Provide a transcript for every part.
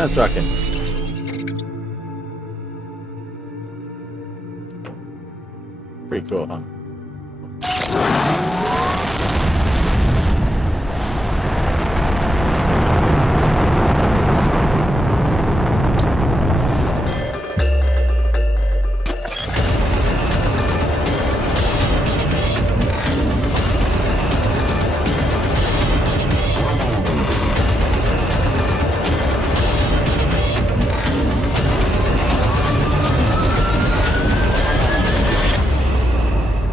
Man's rocking. Pretty cool, huh?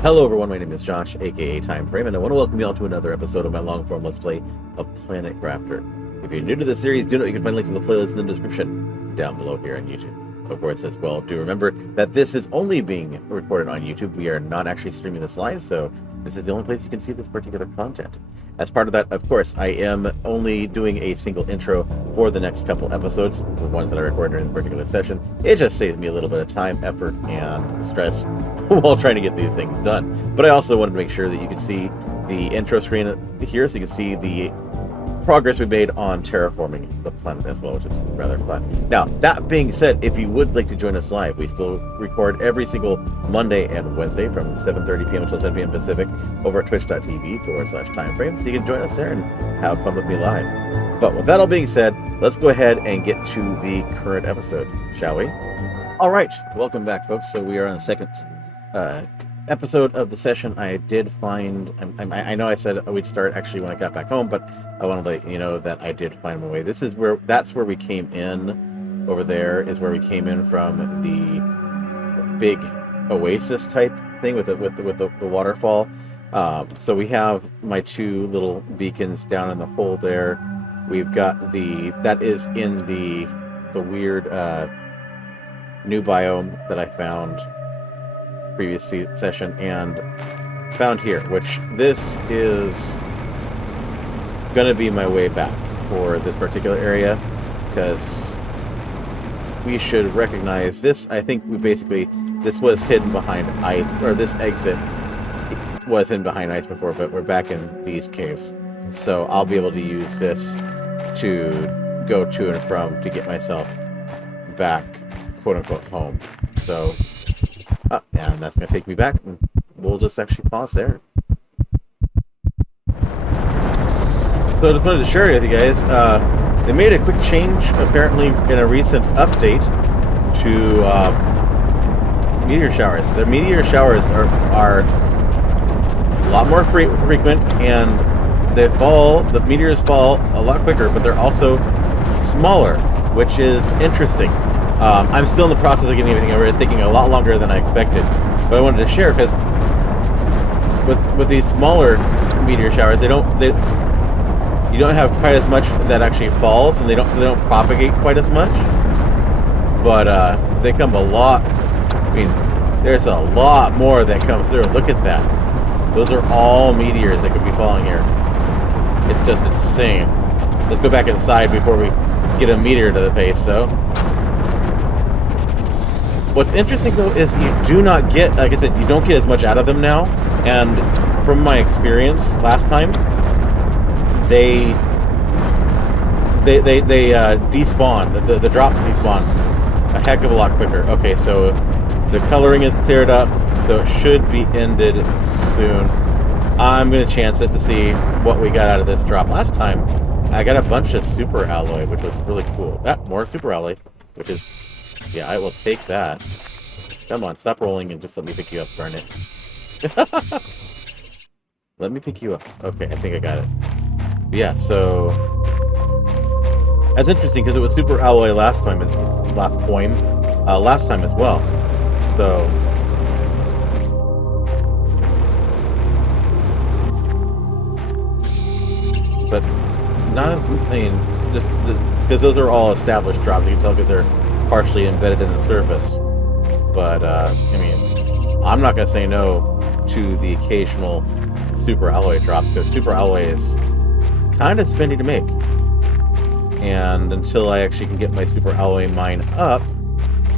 Hello everyone, my name is Josh, aka ThymeFraym, and I want to welcome you all to another episode of my long-form Let's Play of Planet Crafter. If you're new to this series, do know you can find links in the playlist in the description down below here on YouTube. Of course, as well, do remember that this is only being recorded on YouTube. We are not actually streaming this live, so this is the only place you can see this particular content. As part of that, of course, I am only doing a single intro for the next couple episodes, the ones that I record during the particular session. It just saves me a little bit of time, effort, and stress while trying to get these things done. But I also wanted to make sure that you could see the intro screen here, so you can see the progress we made on terraforming the planet as well, which is rather fun. Now, that being said, if you would like to join us live, we still record every single Monday and Wednesday from 7:30 p.m. until 10 p.m. Pacific over at twitch.tv/ThymeFraym, so you can join us there and have fun with me live. But with that all being said, let's go ahead and get to the current episode, shall we? All right, welcome back, folks. So we are on the second episode of the session. I did find, I know I said we'd start actually when I got back home, but I wanted to let you know that I did find my way. That's where we came in. Over there is where we came in from the big oasis type thing with the waterfall. So we have my two little beacons down in the hole there. We've got that is in the weird new biome that I found previous session and found here, which this is gonna be my way back for this particular area, because we should recognize this. I think this was hidden behind ice, or this exit was hidden behind ice before, but we're back in these caves, so I'll be able to use this to go to and from to get myself back, quote unquote, home. So and that's going to take me back, and we'll just actually pause there. So I just wanted to share with you guys, they made a quick change, apparently, in a recent update to meteor showers. The meteor showers are a lot more frequent, and the meteors fall a lot quicker, but they're also smaller, which is interesting. I'm still in the process of getting everything over. It's taking a lot longer than I expected, but I wanted to share because with these smaller meteor showers, you don't have quite as much that actually falls, and they don't propagate quite as much. But they come a lot. I mean, there's a lot more that comes through. Look at that. Those are all meteors that could be falling here. It's just insane. Let's go back inside before we get a meteor to the face. So. What's interesting, though, is you do not get, like I said, you don't get as much out of them now. And from my experience last time, they despawn. The drops despawn a heck of a lot quicker. Okay, so the coloring is cleared up, so it should be ended soon. I'm going to chance it to see what we got out of this drop. Last time, I got a bunch of super alloy, which was really cool. More super alloy, which is... yeah, I will take that. Come on, stop rolling and just let me pick you up, darn it. Let me pick you up. Okay, I think I got it. Yeah, so... that's interesting, because it was super alloy last time as well. So... but not as... I mean, just... because those are all established drops, you can tell, because they're partially embedded in the surface. But I mean, I'm not gonna say no to the occasional super alloy drop, because super alloy is kind of spendy to make, and until I actually can get my super alloy mine up,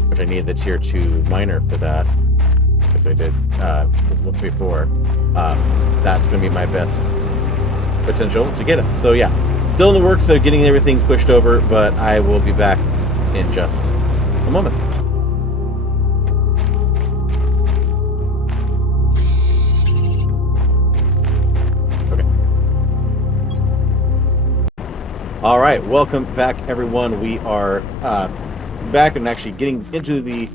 which I need the tier 2 miner for that, because I did before, that's gonna be my best potential to get it. So yeah, Still in the works of getting everything pushed over, but I will be back in just a moment. Okay. All right, welcome back, everyone. We are back and actually getting into the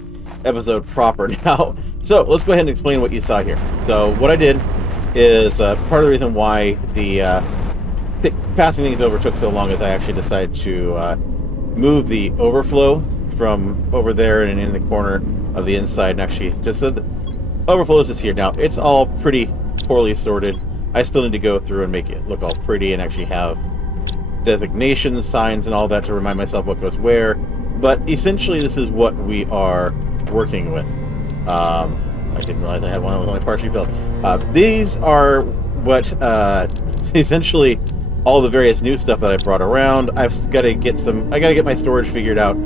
episode proper now. So let's go ahead and explain what you saw here. So what I did is part of the reason why the passing things over took so long is I actually decided to move the overflow from over there and in the corner of the inside, and actually just so the overflow is just here. Now it's all pretty poorly sorted. I still need to go through and make it look all pretty and actually have designations, signs, and all that to remind myself what goes where. But essentially this is what we are working with. I didn't realize I had one that was only partially filled. These are what essentially all the various new stuff that I brought around. I've got to get I got to get my storage figured out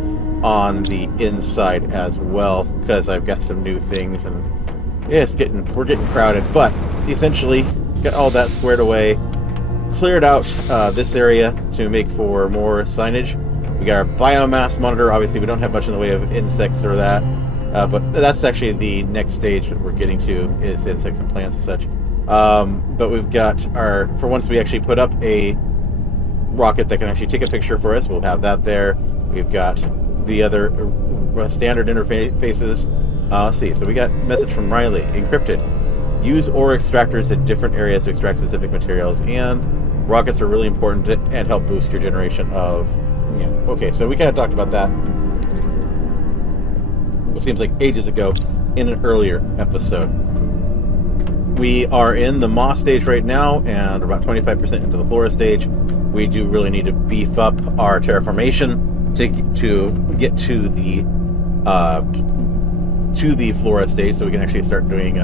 on the inside as well, because I've got some new things, and yeah, we're getting crowded. But essentially, got all that squared away, cleared out this area to make for more signage. We got our biomass monitor. Obviously, we don't have much in the way of insects or that, but that's actually the next stage that we're getting to, is insects and plants and such. But we've got for once we actually put up a rocket that can actually take a picture for us, we'll have that there. We've got the other standard interfaces. Let's see, so we got a message from Riley, encrypted. Use ore extractors in different areas to extract specific materials, and rockets are really important and help boost your generation of, yeah. Okay, so we kind of talked about that, what seems like ages ago, in an earlier episode. We are in the moss stage right now, and about 25% into the flora stage. We do really need to beef up our terraformation to get to the flora stage, so we can actually start doing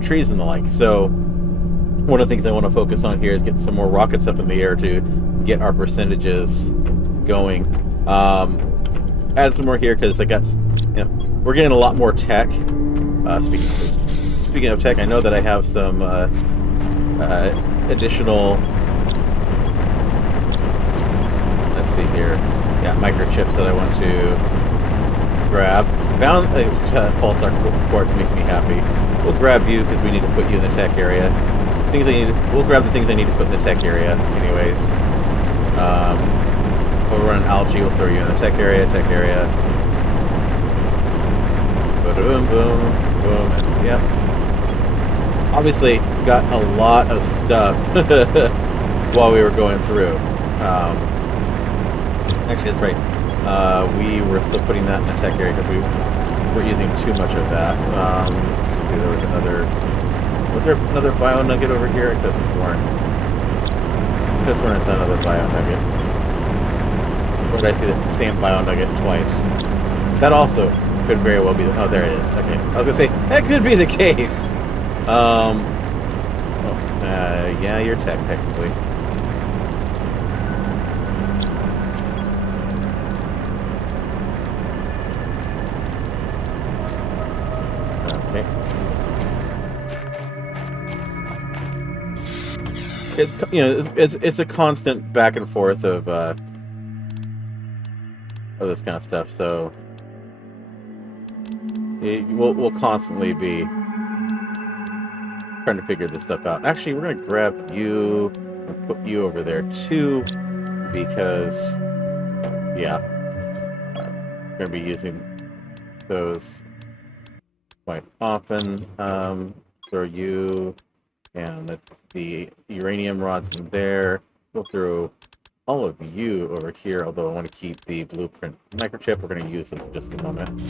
trees and the like. So one of the things I want to focus on here is getting some more rockets up in the air to get our percentages going. Add some more here because we're getting a lot more tech. Speaking of tech, I know that I have some additional, let's see here, microchips that I want to grab. Found pulsar quartz, makes me happy. We'll grab you because we need to put you in the tech area. We'll grab the things I need to put in the tech area anyways. We'll run algae, we'll throw you in the tech area. Boom, boom, boom, and yep. Obviously, got a lot of stuff while we were going through. Actually, that's right. We were still putting that in the tech area because we were using too much of that. There was another bio nugget over here? I could have sworn it's another bio nugget. Or did I see the same bio nugget twice? That also could very well be. Oh, there it is. Okay, I was gonna say that could be the case. Yeah, you're tech, technically. Okay. It's a constant back and forth of this kind of stuff. So we'll constantly be trying to figure this stuff out. Actually, we're going to grab you and put you over there too, because we're going to be using those quite often. Throw you and the uranium rods in there. We'll throw all of you over here, although I want to keep the blueprint microchip. We're going to use this in just a moment.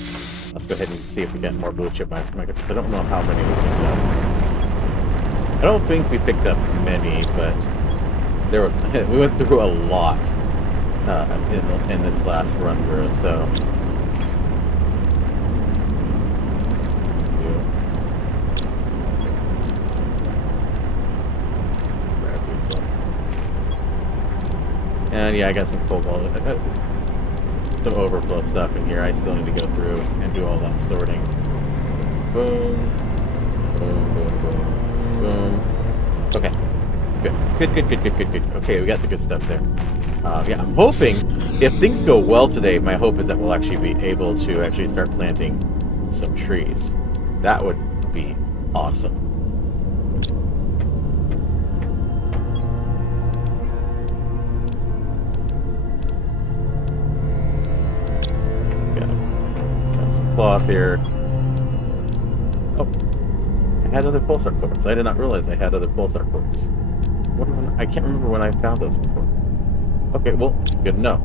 Let's go ahead and see if we get more blue chip microchips. I don't know how many we picked up. I don't think we picked up many, but we went through a lot in this last run through, so. And yeah, I got some cobalt, some overflow stuff in here. I still need to go through and do all that sorting. Boom, boom, boom, boom, boom. Okay, good. Good, good, good, good, good, good. Okay, we got the good stuff there. Yeah, I'm hoping, if things go well today, my hope is that we'll actually be able to actually start planting some trees. That would be awesome. Got some cloth here. Oh, I had other pulsar cords. I did not realize I had other pulsar cords. I can't remember when I found those before. Okay, well, good to know.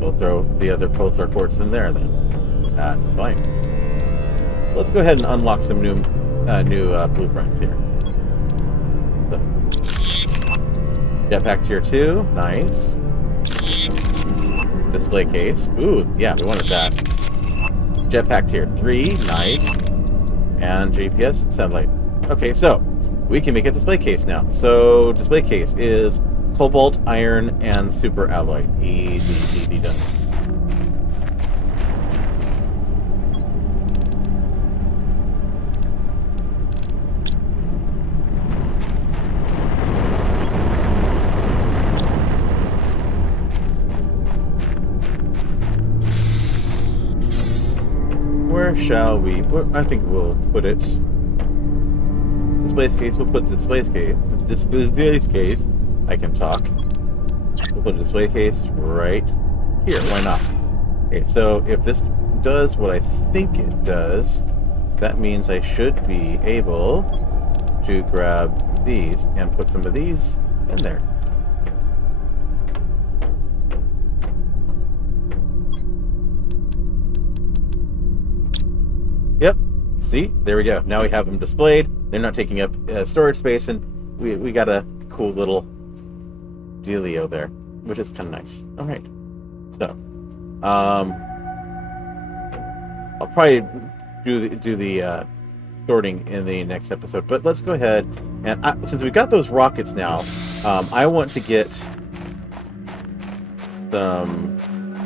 We'll throw the other pulsar quartz in there then. That's fine. Let's go ahead and unlock some new blueprints here. So, jetpack tier 2, nice. Display case, ooh, yeah, we wanted that. Jetpack tier 3, nice. And GPS satellite. Okay, so we can make a display case now. So display case is cobalt, iron, and super alloy. Easy, easy done. Where shall we? I think we'll put it. Display case. We'll put display case. Display case. I can talk. We'll put a display case right here. Why not? Okay. So if this does what I think it does, that means I should be able to grab these and put some of these in there. Yep. See? There we go. Now we have them displayed. They're not taking up storage space, and we got a cool little dealio there, which is kind of nice. All right. So, I'll probably do the sorting in the next episode, but let's go ahead and since we got those rockets now, I want to get some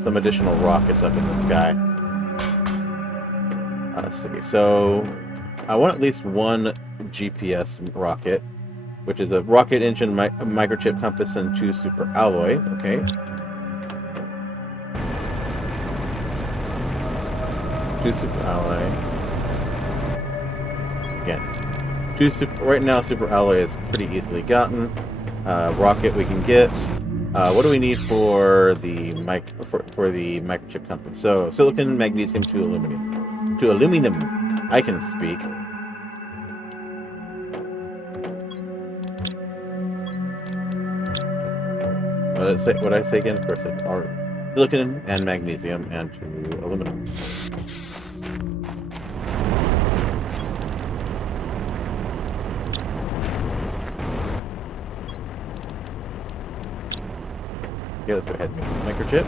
additional rockets up in the sky. Let's see. So I want at least one GPS rocket, which is a rocket engine, microchip compass, and 2 super alloy. Okay. 2 super alloy. Again, right now super alloy is pretty easily gotten. Rocket we can get. What do we need for the microchip compass? So silicon, magnesium, to aluminum. To aluminum, I can speak. What did I say again? First, silicon and magnesium and to aluminum. Okay, let's go ahead and make the microchip.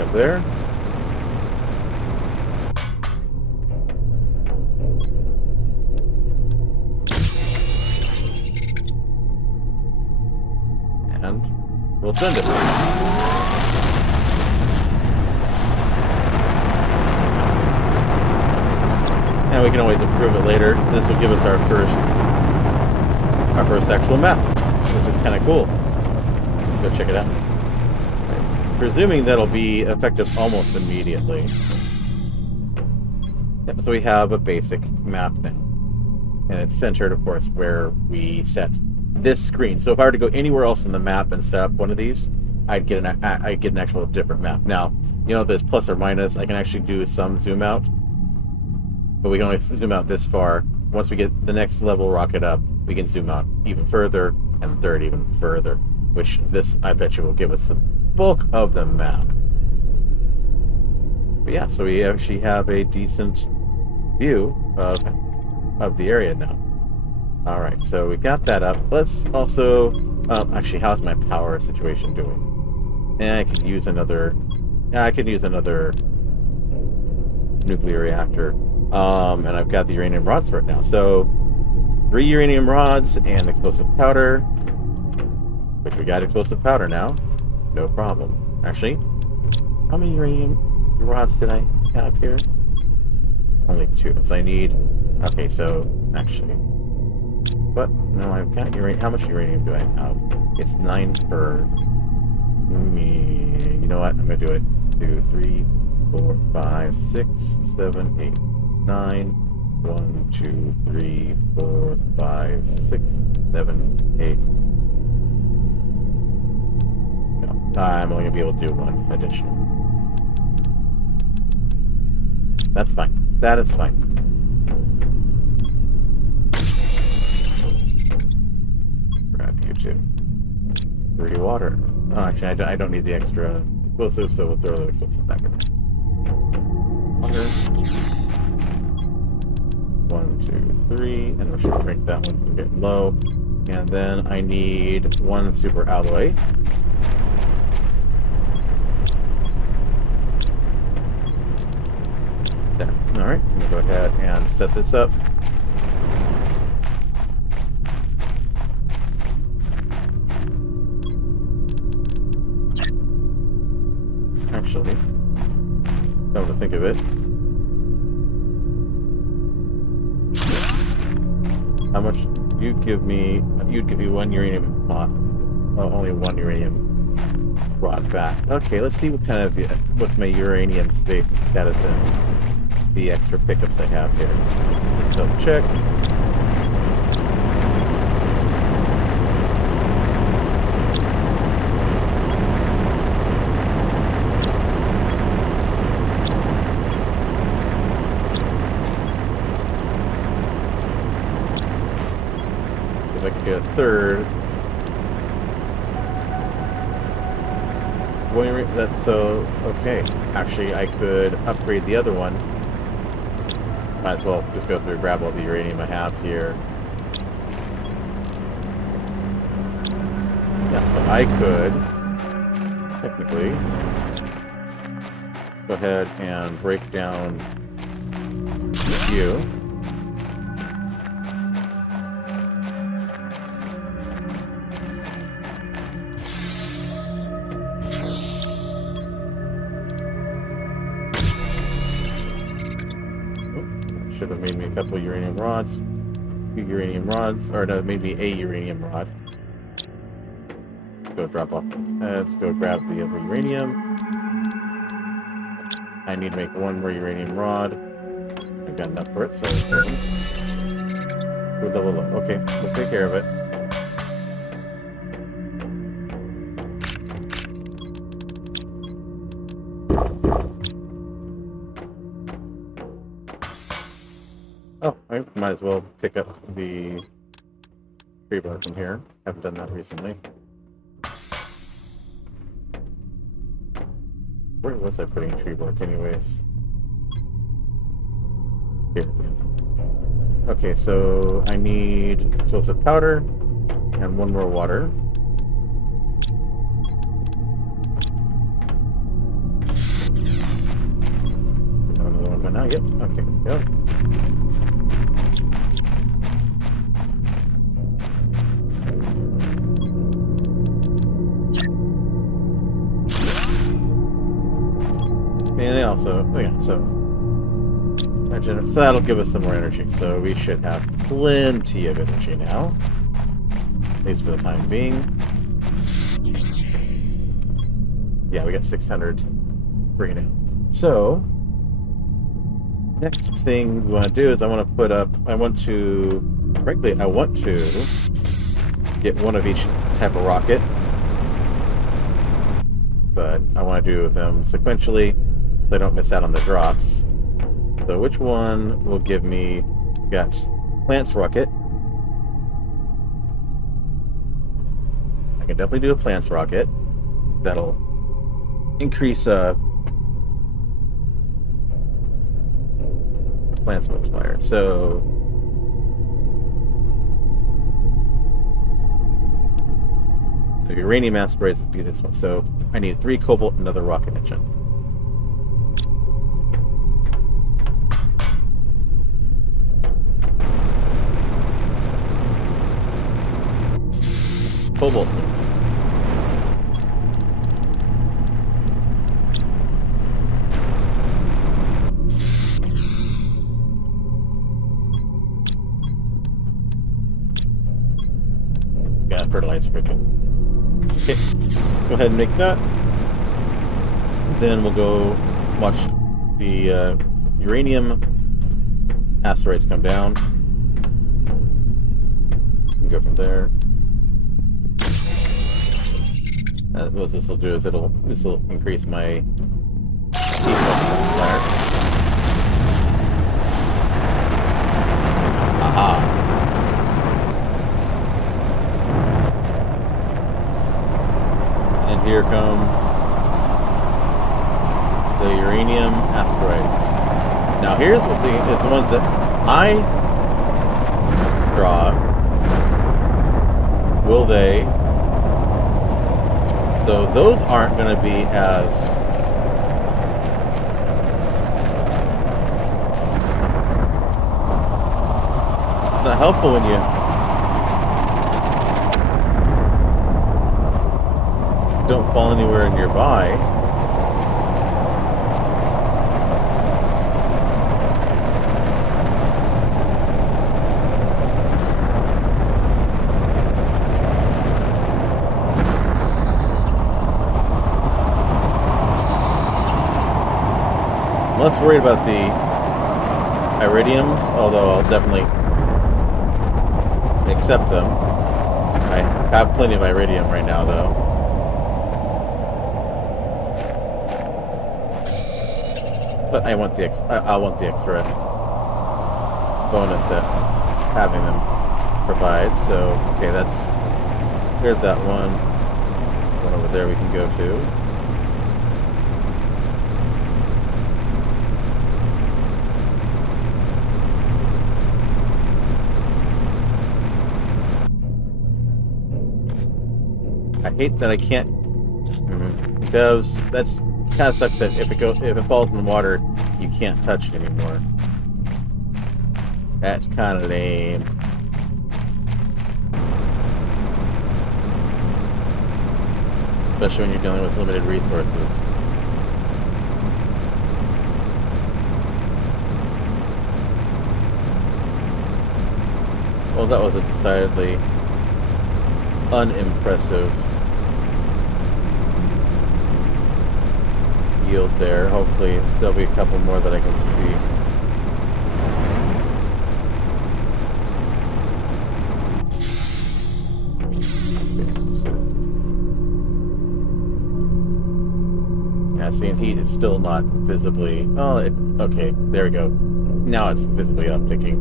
Up there. And we'll send it. And we can always improve it later. This will give us our first actual map, which is kind of cool. Go check it out. Presuming that'll be effective almost immediately. Yep, so we have a basic map now. And it's centered, of course, where we set this screen. So if I were to go anywhere else in the map and set up one of these, I'd get an actual different map. Now, you know, there's plus or minus. I can actually do some zoom out. But we can only zoom out this far. Once we get the next level rocket up, we can zoom out even further, and the third even further. Which this, I bet you, will give us the bulk of the map. But yeah, so we actually have a decent view of the area now. Alright, so we got that up. Let's also actually, how's my power situation doing? I could use another nuclear reactor. And I've got the uranium rods for it now. So 3 uranium rods and explosive powder. Which we got explosive powder now. No problem. Actually, how many uranium? rods did I have here? Only 2. So I need... Okay, so actually... But, no, I've got uranium. How much uranium do I have? It's 9 per... You know what? I'm going to do it. 2, 3, 4, 5, 6, 7, 8, 9. 1, 2, 3, 4, 5, 6, 7, 8. No, I'm only going to be able to do 1 additional. That's fine. That is fine. Grab you too. Dirty water. Oh, actually, I don't need the extra explosive, so we'll throw the explosive back in there. Water. 1, 2, 3, and we should drink that one. We're getting low. And then I need 1 super alloy. There. Alright, I'm gonna go ahead and set this up. Actually, come to think of it, how much you give me? You'd give me 1 uranium mod, only 1 uranium rod back. Okay, let's see what kind of what's my uranium status in the extra pickups I have here. Let's double check. If I could get a third. That's so okay. Actually, I could upgrade the other one. Might as well just go through and grab all the uranium I have here. Yeah, so I could technically go ahead and break down you. Should have made me a couple uranium rods. 2 uranium rods, or no, maybe a uranium rod. Go drop off. Let's go grab the other uranium. I need to make 1 more uranium rod. I've got enough for it, so we're double low. Okay, we'll take care of it. Oh, I might as well pick up the tree bark from here. Haven't done that recently. Where was I putting tree bark anyways? Here. Okay, so I need explosive powder and 1 more water. Another one by now. Yep. Okay, go. And they also, oh yeah, so that'll give us some more energy. So we should have plenty of energy now, at least for the time being. Yeah, we got 600 free now. So next thing we want to do is I want to get 1 of each type of rocket, but I want to do them sequentially so I don't miss out on the drops. So which one will give me... Got plants rocket. I can definitely do a plants rocket. That'll increase plants multiplier. So uranium asteroids would be this one. So I need 3 cobalt, another rocket engine. Cobalt. fertilizer cooking. Okay, go ahead and make that. Then we'll go watch the uranium asteroids come down. And go from there. What this will do is this will increase my heat multiplier. Aha! And here come the uranium asteroids. Now here's what it's the ones that I draw. Will they? So those aren't going to be as not helpful when you don't fall anywhere nearby. I'm less worried about the iridiums, although I'll definitely accept them. I have plenty of iridium right now, though. But I want the extra bonus that having them provides. So okay, here's that one. One over there we can go to. I hate that I can't. It does. That's kind of sucks that if it falls in the water, you can't touch it anymore. That's kind of lame. Especially when you're dealing with limited resources. Well, that was a decidedly unimpressive yield there. Hopefully there'll be a couple more that I can see. Yeah, seeing heat is still not visibly. Oh, okay, there we go. Now it's visibly upticking.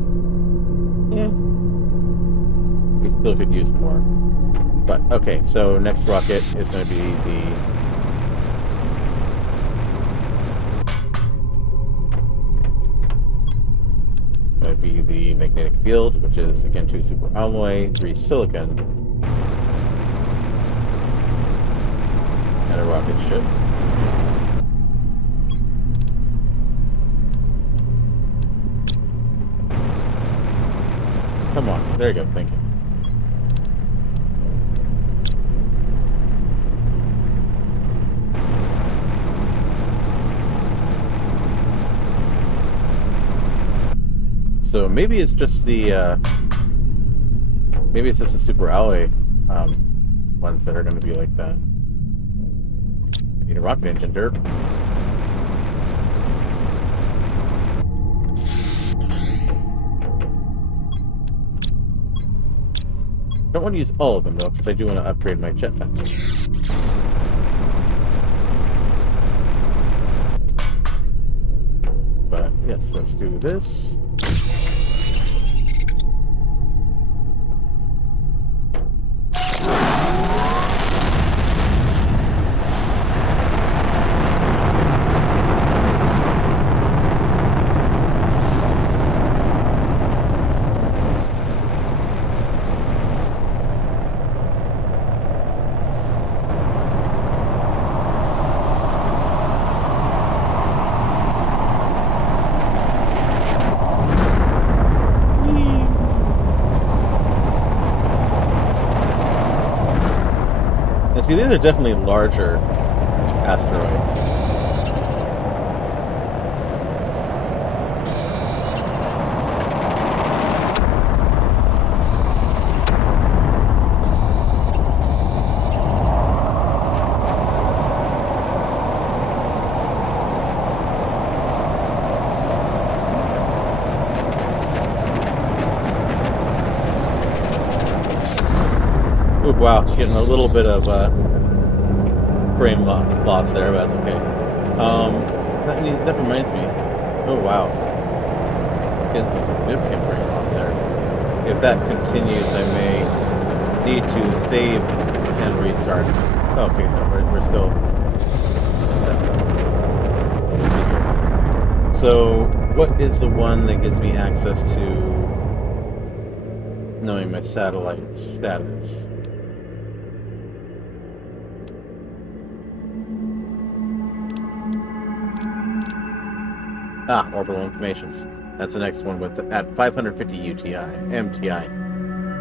Yeah, we still could use more. But okay, so next rocket is going to be the magnetic field, which is again 2 superalloy, 3 silicon, and a rocket ship. Come on, there you go. Thank you. So maybe it's just the super alloy ones that are going to be like that. I need a rocket engine, derp. Don't want to use all of them though, because I do want to upgrade my jetpack. But yes, let's do this. See, these are definitely larger asteroids. Wow, getting a little bit of frame loss there, but that's okay. That reminds me. Oh wow, getting some significant frame loss there. If that continues, I may need to save and restart. Okay, no, we're still. Let's see here. So, what is the one that gives me access to knowing my satellite status? Ah, orbital informations. That's the next one with at 550 MTI.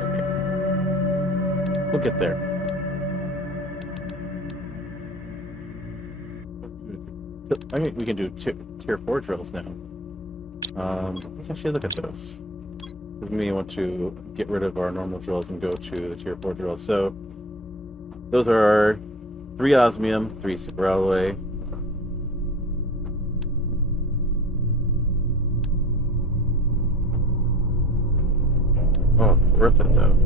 Okay, we'll get there. I mean, we can do tier 4 drills now. Let's actually look at those. We may want to get rid of our normal drills and go to the tier 4 drills. So those are 3 osmium, 3 superalloy. Oh, worth it though.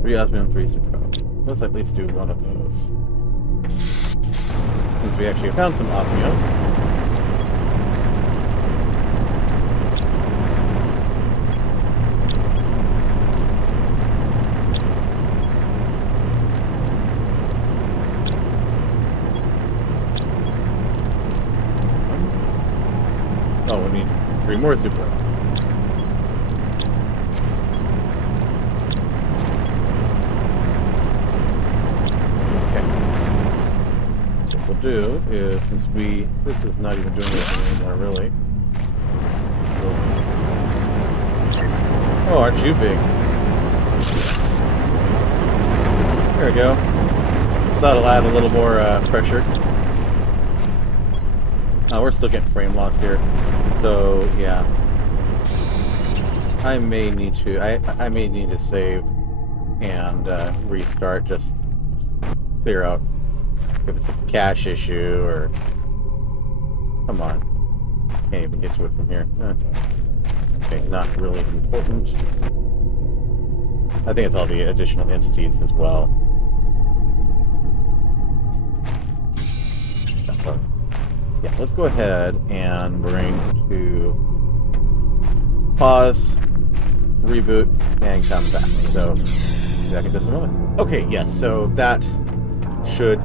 3 osmium, 3 superalloy. Let's at least do one of those. Since we actually found some osmium. Oh, we need 3 more superalloy. Do is, since this is not even doing anything anymore, really. Oh, aren't you big? There we go. Thought I'll add a little more pressure. Oh, we're still getting frame loss here, so yeah. I may need to save and restart, just clear out. If it's a cache issue or... Come on. Can't even get to it from here. Okay, not really important. I think it's all the additional entities as well. So, yeah, let's go ahead and bring to pause, reboot, and come back. So, back in just a moment. Okay, yes, so that...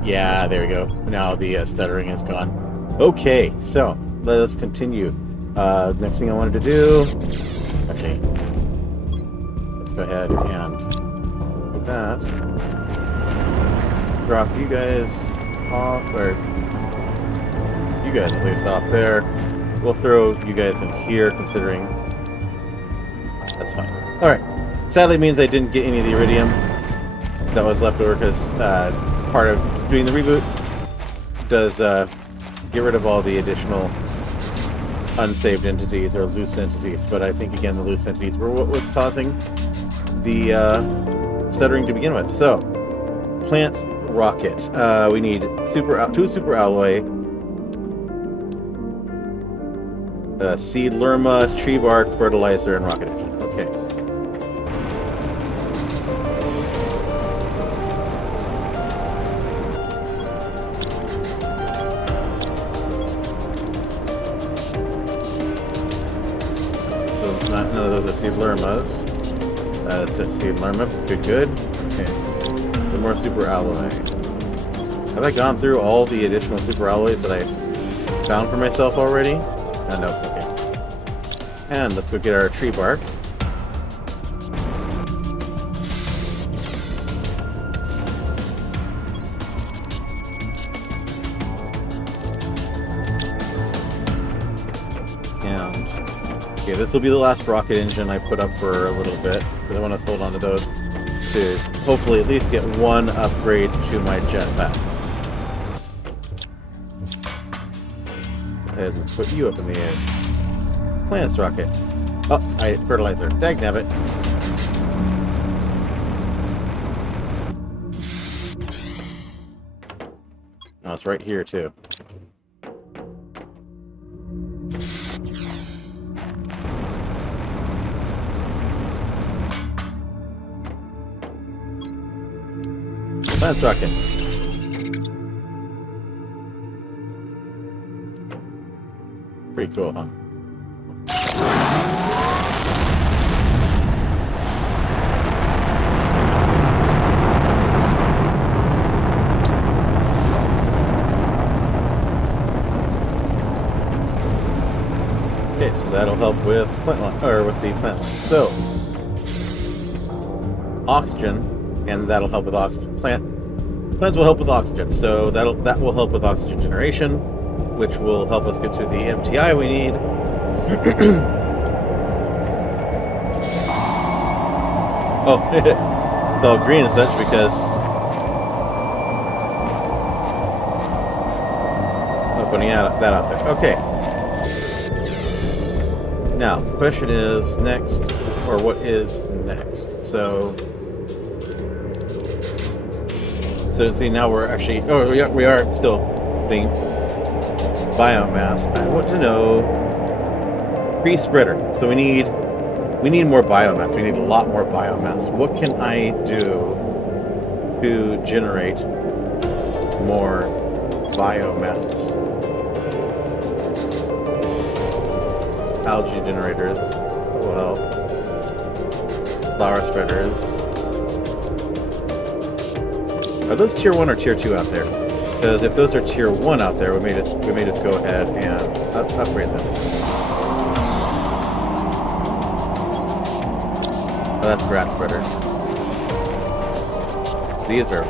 yeah, there we go. Now the stuttering is gone. Okay, so let us continue. Next thing I wanted to do, actually, let's go ahead and do that. Drop you guys off, or you guys at least off there. We'll throw you guys in here, considering that's fine. All right. Sadly, means I didn't get any of the iridium that was left over because. Part of doing the reboot does get rid of all the additional unsaved entities or loose entities, but I think again the loose entities were what was causing the stuttering to begin with. So, plant rocket. We need 2 super alloy, seed lerma, tree bark, fertilizer, and rocket engine. Okay. None of those are seed lermas. Seed lerma, good. Okay. One more super alloy. Have I gone through all the additional super alloys that I found for myself already? No, okay. And let's go get our tree bark. Okay, this will be the last rocket engine I put up for a little bit, because I want to hold on to those to hopefully at least get one upgrade to my jetpack. Go ahead and put you up in the air. Plants rocket. Oh, fertilizer. Dagnabbit. Oh, it's right here too. Plant's rocking. Pretty cool, huh? Okay, so that'll help with plant line, or with the plant line. So oxygen, and that'll help with oxygen. Plants will help with oxygen, so that will help with oxygen generation, which will help us get to the MTI we need. Oh, it's all green and such because opening that out there. Okay. Now the question is next, or what is next? So see, now we're actually, we are still being biomass. I want to know pre-spreader. So we need more biomass. We need a lot more biomass. What can I do to generate more biomass? Algae generators will help. Flower spreaders. Are those tier 1 or tier 2 out there? Because if those are tier 1 out there, we may just go ahead and upgrade them. Oh, that's grass spreaders. These are,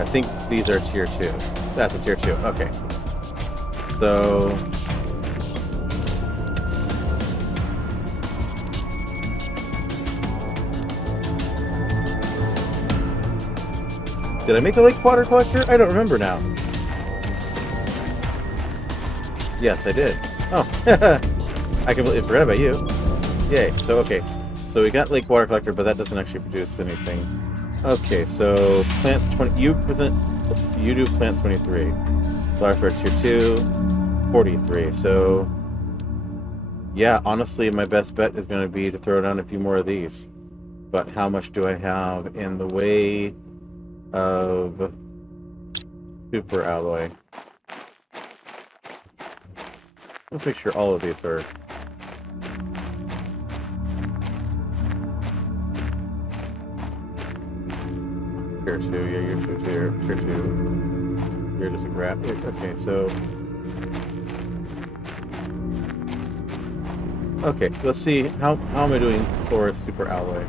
I think these are tier 2. That's a tier 2. Okay. So did I make a lake water collector? I don't remember now. Yes, I did. Oh, I completely forgot about you. Yay. So, okay. So we got lake water collector, but that doesn't actually produce anything. Okay, so plants 20. You do plants 23. Flower spread tier 2, 43. So, yeah, honestly, my best bet is going to be to throw down a few more of these. But how much do I have in the way of super alloy? Let's make sure all of these are tier 2. Yeah, you're tier 2. You're just a grab. Okay, so okay, let's see how am I doing for super alloy.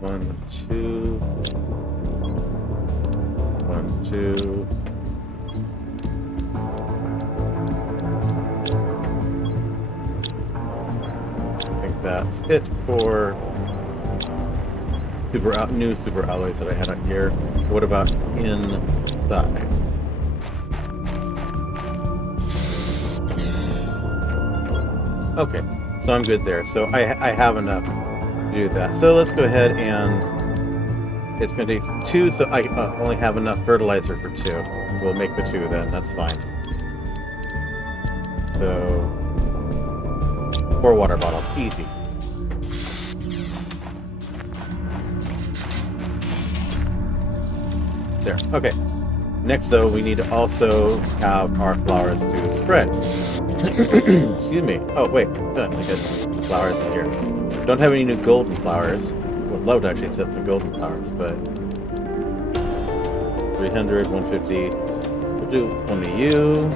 1, 2, 1, 2. I think that's it for new super alloys that I had on here. What about inside? Okay, so I'm good there. So I have enough to do that. So let's go ahead and it's going to take 2, so I only have enough fertilizer for 2. We'll make the 2 then, that's fine. So 4 water bottles, easy. There, okay. Next though, we need to also have our flowers to spread. Excuse me. Oh wait, good. I get flowers in here. Don't have any new golden flowers. Would love to actually set some golden flowers, but 300, 150. We'll do one to you.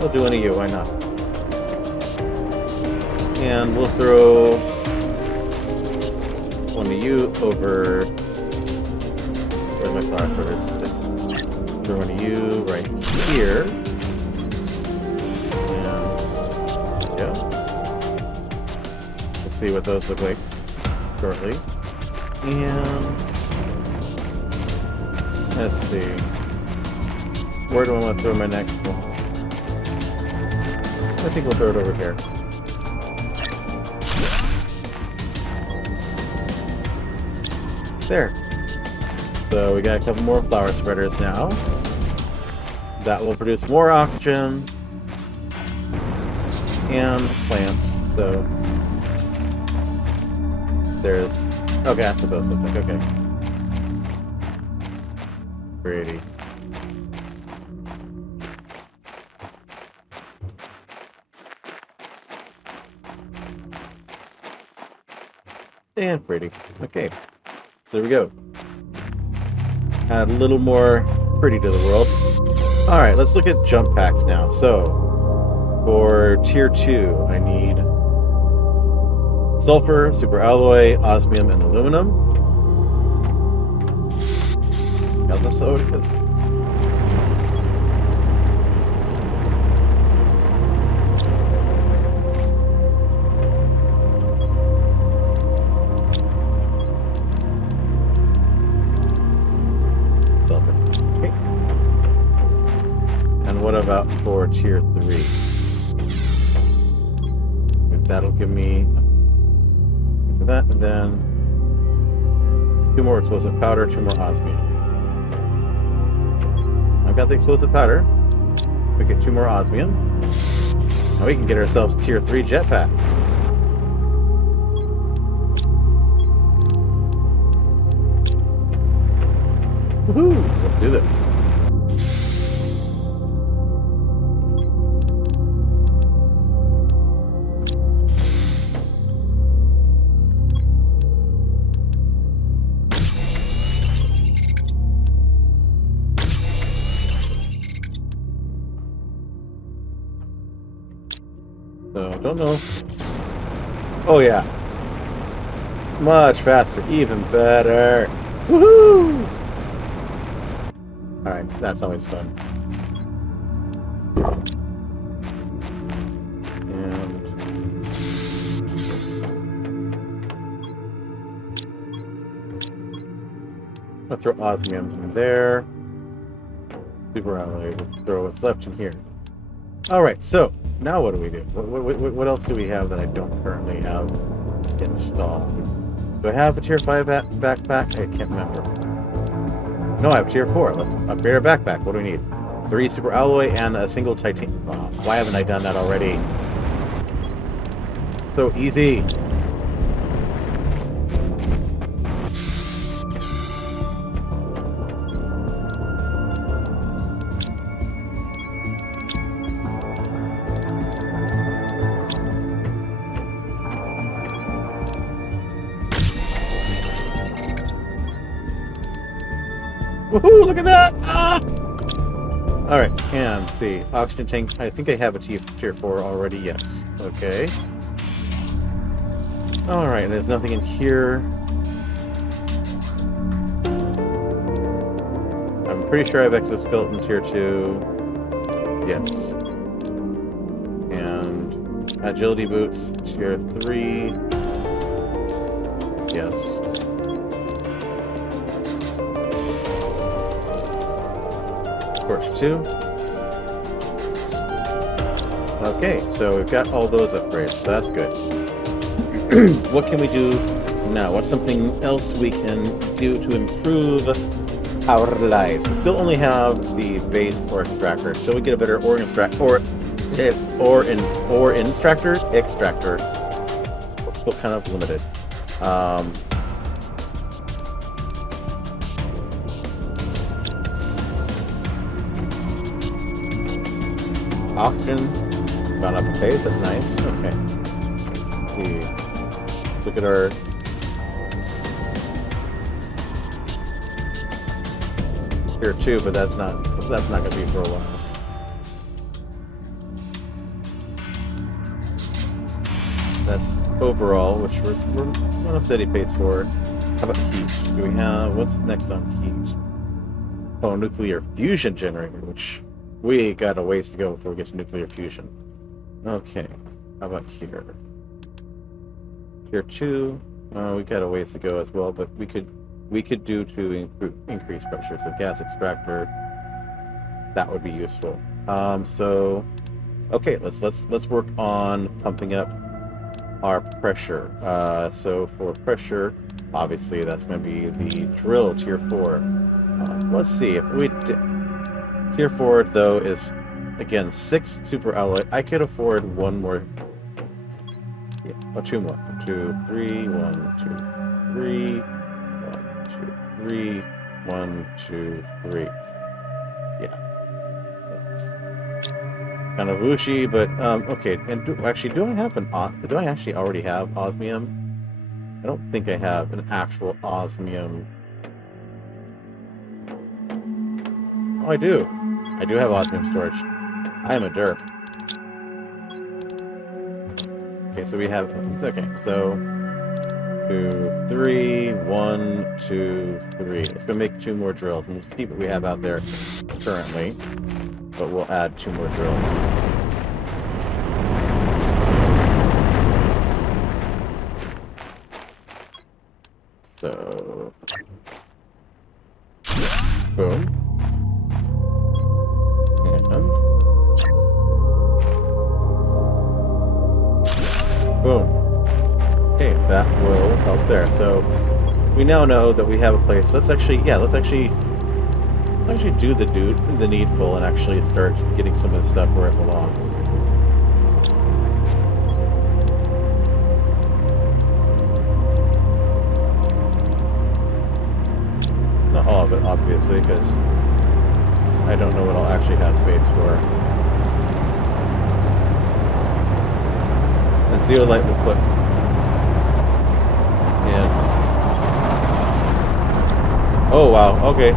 We'll do one to you. Why not? And we'll throw one to you over. Where's my flower spreaders? Throw one to you right here. And yeah. We'll see what those look like shortly. And let's see. Where do I want to throw my next one? I think we'll throw it over here. There. So we got a couple more flower spreaders now. That will produce more oxygen. and plants. So there's okay. That's what those look like. Okay, pretty. And pretty. Okay, there we go. Add a little more pretty to the world. All right, let's look at jump packs now. So for tier 2, I need sulfur, super alloy, osmium, and aluminum. Got this already good. What about for tier 3? That'll give me that, and then 2 more explosive powder, 2 more osmium. I've got the explosive powder. We get 2 more osmium. Now we can get ourselves tier 3 jetpack. Woohoo! Let's do this. So, don't know. Oh yeah. Much faster, even better. Woohoo! Alright, that's always fun. And I'll throw osmium in there. Super alloy. Let's throw what's left in here. Alright, so now what do we do? What else do we have that I don't currently have installed? Do I have a tier 5 backpack? I can't remember. No, I have tier 4. Let's upgrade our backpack. What do we need? 3 super alloy and a single titanium. Wow, why haven't I done that already? So easy. Woohoo, look at that! Ah! Alright, and see. Oxygen tank. I think I have a tier 4 already, yes. Okay. Alright, there's nothing in here. I'm pretty sure I have exoskeleton tier 2. Yes. And agility boots tier 3. Yes. Torch 2. Okay, so we've got all those upgrades, so that's good. What can we do now? What's something else we can do to improve our lives? We still only have the base ore extractor, so we get a better ore extractor. Extractor. Still kind of limited. Oxygen gone up a phase, that's nice. Okay. Look at our tier 2, but that's not gonna be for a while. That's overall, which we're on a steady pace for. How about heat? Do we have what's next on heat? Oh, nuclear fusion generator, which we got a ways to go before we get to nuclear fusion. Okay, how about here? Tier 2, we got a ways to go as well, but we could do to increase pressure. So gas extractor, that would be useful. So okay, let's work on pumping up our pressure. So for pressure, obviously that's going to be the drill tier 4. Let's see if we tier 4 though is again, 6 super alloy. I could afford one more. Yeah, oh, 2 more. 1, 2, 3, 1, 2, 3, 1, 2, 3, 1, 2, 3. Yeah. That's kind of whooshy, but okay. And do I actually already have osmium? I don't think I have an actual osmium. Oh, I do. I do have osmium storage. I am a derp. Okay, so we have. It's okay. So 2, 3, 1, 2, 3. It's gonna make 2 more drills. And we'll just keep what we have out there currently, but we'll add 2 more drills. So, boom. And boom. Okay, that will help there. So we now know that we have a place. Let's actually do the needful and actually start getting some of the stuff where it belongs. Not all of it, obviously, because I don't know what I'll actually have space for. And zeolite will put in. Oh wow, okay.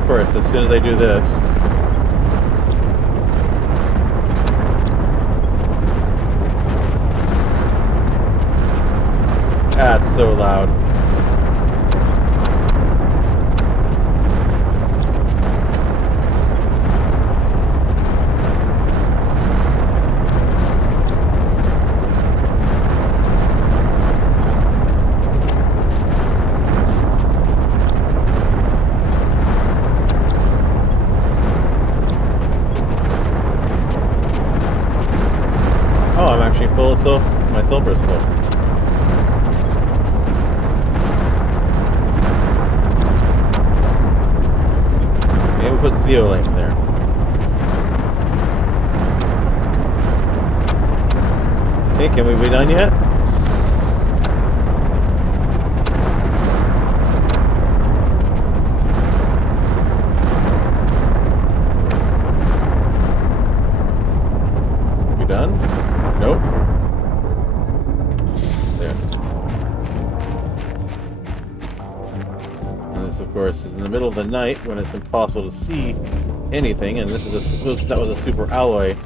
Of course, as soon as I do this. That's so loud. Oh, I'm actually full of my silver's full. Maybe we'll put zeolite in there. Hey, can we be done yet? We done? Nope. There. And this, of course, is in the middle of the night when it's impossible to see anything. And this is that was a super alloy.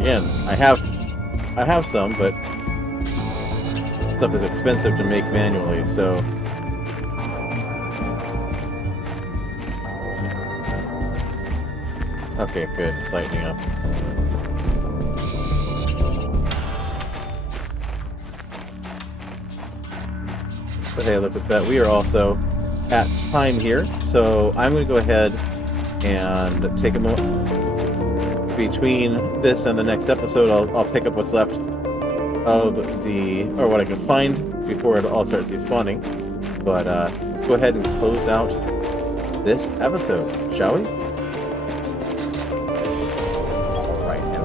Again, I have some, but stuff is expensive to make manually, so. Okay, good. It's lightening up. But hey, look at that. We are also at time here, so I'm going to go ahead and take a moment. Between this and the next episode, I'll pick up what's left of or what I can find before it all starts despawning. But let's go ahead and close out this episode, shall we?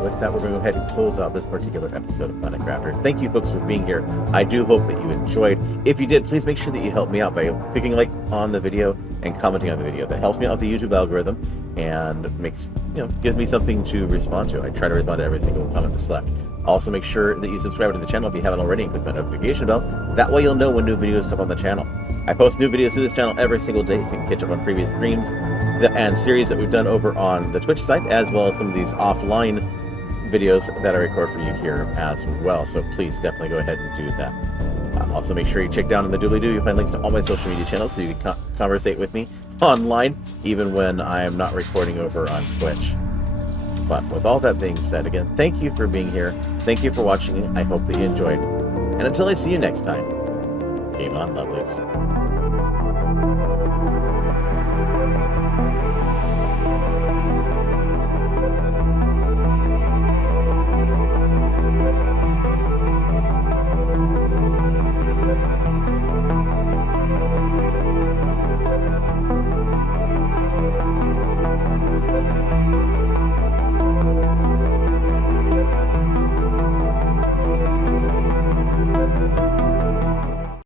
With that, we're going to go ahead and close out this particular episode of Planet Crafter. Thank you, folks, for being here. I do hope that you enjoyed. If you did, please make sure that you help me out by clicking like on the video and commenting on the video. That helps me out with the YouTube algorithm and gives me something to respond to. I try to respond to every single comment that's left. Also, make sure that you subscribe to the channel if you haven't already and click the notification bell. That way you'll know when new videos come on the channel. I post new videos to this channel every single day, so you can catch up on previous streams and series that we've done over on the Twitch site, as well as some of these offline videos that I record for you here as well. So please definitely go ahead and do that. Also, make sure you check down in the doobly-doo. You'll find links to all my social media channels so you can conversate with me online, even when I am not recording over on Twitch. But with all that being said, again, thank you for being here. Thank you for watching. I hope that you enjoyed. And until I see you next time, game on, lovelies.